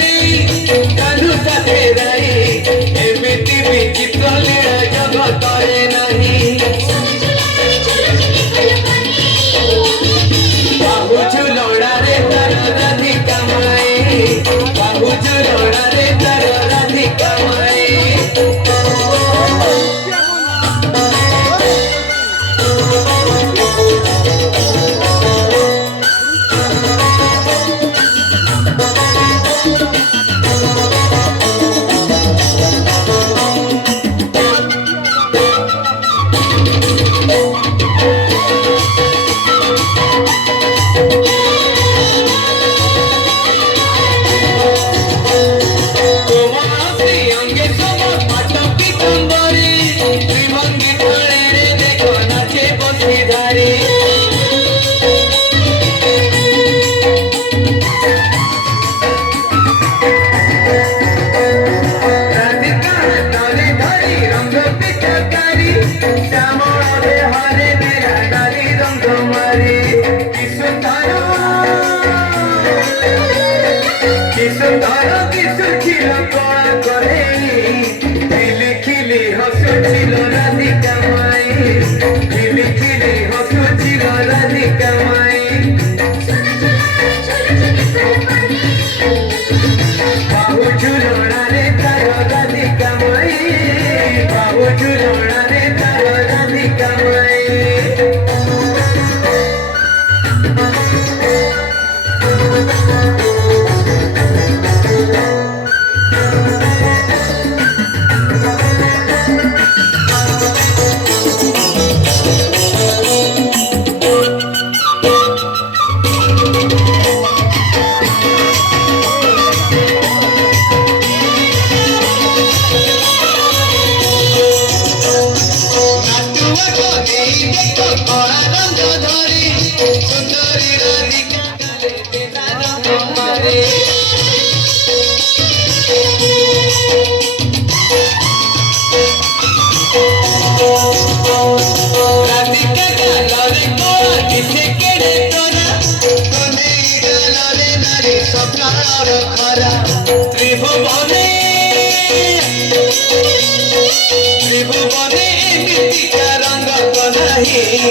कालू साथे राई एमिति विचित्र लीला जगतरे नाही बाहु झुलड़ा रे तार राधिका माई बाहु झुलड़ा रे तार राधिका माई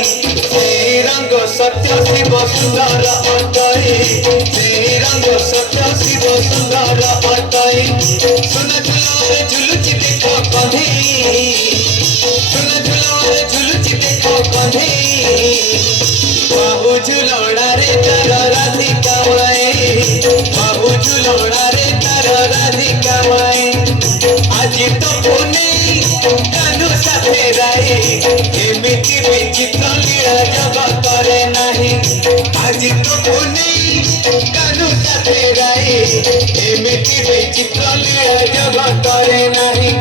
रंग सत्य शिव सुंदर अटई से रंग सत्य शिव सुंदर अटई सुन झुलारे झुलुची देख कन्हे सुन झुलारे झुलुची देख कन्हे बाहु झुलड़ा रे तार राधिका माई बाहु झुलड़ा रे तार राधिका माई आज तो पुने कानू साथे राई एमिति विचित्र लीला जगतरे नाही आज तो पुने कानू साथे राई एमिति विचित्र लीला जगतरे नाही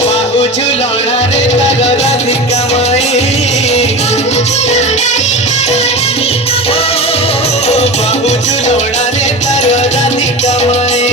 बाहु झुलड़ा रे तार राधिका माई बाहु झुलड़ा रे तार राधिका माई